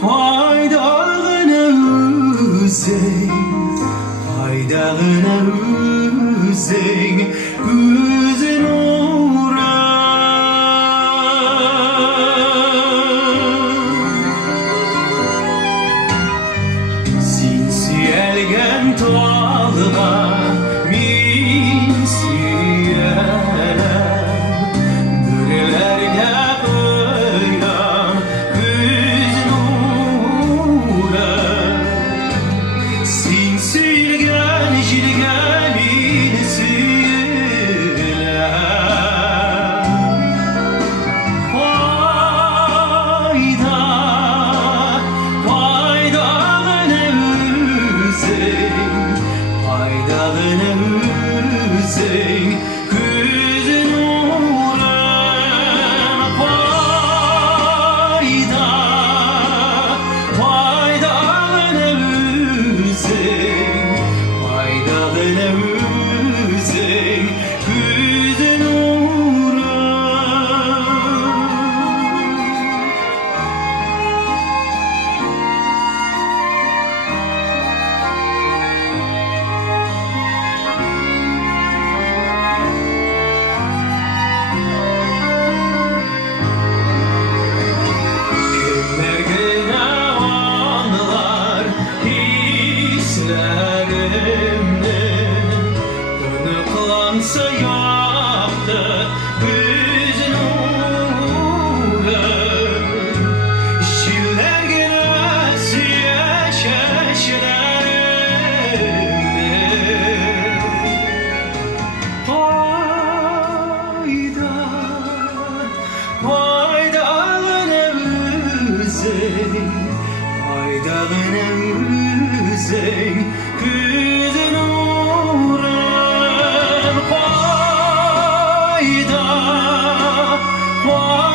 Faydağına üzey, faydağına üzey, gözün uğra. Sinsi elgen tuğalıma min siyelem, bürelerge koyam gözün uğra. Sinsi elgen jilgemin siyelem, fayda, faydağına üzey, faydağına üzey, gözün uğra. Fayda, faydağına üzey, faydağına üzey, gözün uğra. Kimlergine anılar hislerimden, unutlansa yaktı gözün uğra. Şillergine siye çeşlerimden, fayda, faydağına üzey, faydağına üzey, gözün uğra. Fayda, fayda.